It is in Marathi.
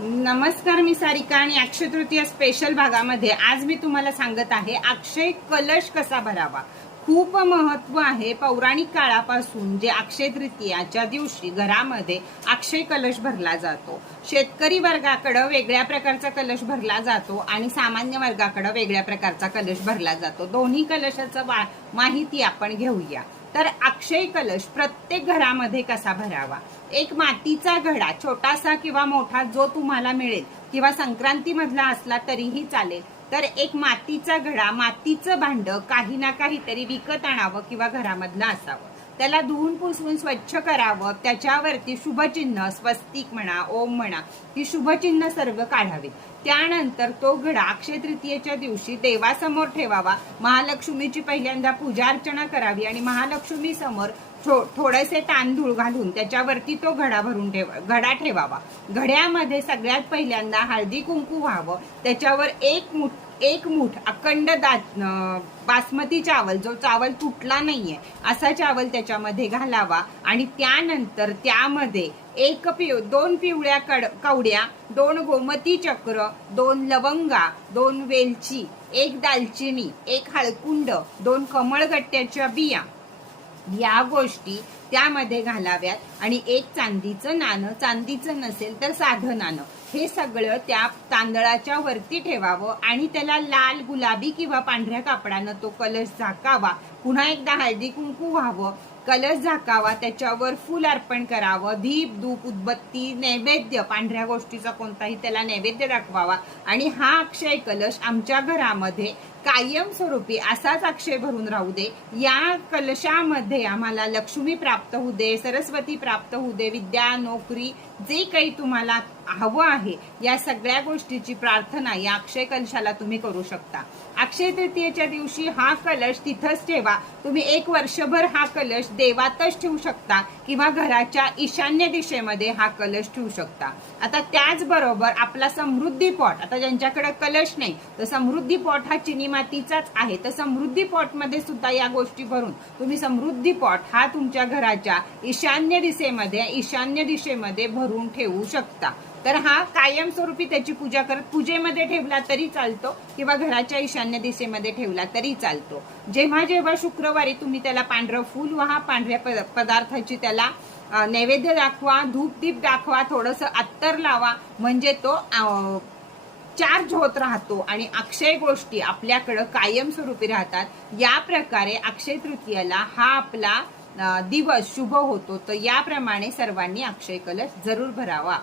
नमस्कार, मी सारिका आणि अक्षय तृतीया स्पेशल भागामध्ये आज मी तुम्हाला सांगत आहे अक्षय कलश कसा भरावा। खूप महत्व आहे। पौराणिक काळापासून जे अक्षय तृतीयाच्या दिवशी घरामध्ये अक्षय कलश भरला जातो। शेतकरी वर्गाकडे वेगळ्या प्रकारचा कलश भरला जातो आणि सामान्य वर्गाकडे वेगळ्या प्रकारचा कलश भरला जातो। दोन्ही कलशाचं माहिती आपण घेऊया। तर अक्षय कलश प्रत्येक घरामध्ये कसा भरावा। एक मातीचा घडा, छोटासा किंवा मोठा जो तुम्हाला मिळेल किंवा संक्रांती मधला असला तरीही चालेल। तर एक मातीचा घडा, मातीचं भांड काही ना काहीतरी विकत आणावं किंवा घरामधलं असावं। त्याला धुवून पुसून स्वच्छ करावं। त्याच्यावरती शुभचिन्ह, स्वस्तिक म्हणा, ओम म्हणा, ही शुभचिन्ह सर्व काढावी। त्यानंतर तो घडा अक्षय तृतीयेच्या दिवशी देवासमोर ठेवावा। महालक्ष्मीची पहिल्यांदा पूजा अर्चना करावी आणि महालक्ष्मी समोर थोडेसे तांदूळ घालून त्याच्यावरती तो घडा ठेवावा। घड्यामध्ये सगळ्यात पहिल्यांदा हळदी कुंकू व्हावं। त्याच्यावर एक मूठ अखंड बासमती चावल, जो चावल तुटला नाहीये असा चावल त्याच्यामध्ये घालावा आणि त्यानंतर त्यामध्ये दोन पिवळ्या कवड्या, 2 गोमती चक्र, 2 लवंगा, 2 वेलची, 1 दालचिनी, 1 हळकुंड, 2 कमळगट्ट्याच्या बिया, या गोष्टी त्यामध्ये घालाव्यात आणि 1 चांदीचं नाणं, चांदीचं नसेल तर साधं नाणं, हे सगळं त्या तांदळाच्या वरती ठेवावं आणि त्याला लाल, गुलाबी किंवा पांढऱ्या कापडानं तो कलश झाकावा। पुन्हा एकदा हळदी कुंकू व्हावं, कलश झाकावा, त्याच्यावर फूल अर्पण करावं, दीप, धूप, उदबत्ती, नैवेद्य, पांढऱ्या गोष्टीचा कोणताही त्याला नैवेद्य दाखवावा आणि हा अक्षय कलश आमच्या घरामध्ये कायमस्वरूपी असाच अक्षय भरून राहू दे। या कलशामध्ये आम्हाला लक्ष्मी प्राप्त होऊ दे, सरस्वती प्राप्त होऊ दे, विद्या, नोकरी, जे काही तुम्हाला हवं आहे या सगळ्या गोष्टीची प्रार्थना या अक्षय कलशाला तुम्ही करू शकता। अक्षय तृतीयेच्या दिवशी हा कलश तिथंच ठेवा। तुम्ही 1 वर्षभर हा कलश देवातच ठेवू शकता किंवा घराच्या ईशान्य दिशेमध्ये हा कलश ठेवू शकता। आता त्याचबरोबर आपला समृद्धी पॉट, आता ज्यांच्याकडे कलश नाही तर समृद्धी पॉट हा चिनी मातीचाच आहे, तर समृद्धी पॉट मध्ये सुद्धा या गोष्टी भरून तुम्ही समृद्धी पॉट हा तुमच्या घराच्या ईशान्य दिशेमध्ये भरून ठेवू शकता। तर हा कायमस्वरूपी त्याची पूजा करत पूजेमध्ये ठेवला तरी चालतो किंवा घराच्या ईशान्य दिशेमध्ये ठेवला तरी चालतो। जेव्हा जेव्हा शुक्रवारी तुम्ही त्याला पांढरं फूल व्हा, पांढऱ्या पदार्थाची त्याला नैवेद्य दाखवा, धूप दीप दाखवा, थोडस अत्तर लावा, म्हणजे तो चार्ज होत राहतो आणि अक्षय गोष्टी आपल्याकडे कायमस्वरूपी राहतात। या प्रकारे अक्षय तृतीयेला हा आपला दिवस शुभ होतो। तर याप्रमाणे सर्वांनी अक्षय कलश जरूर भरावा।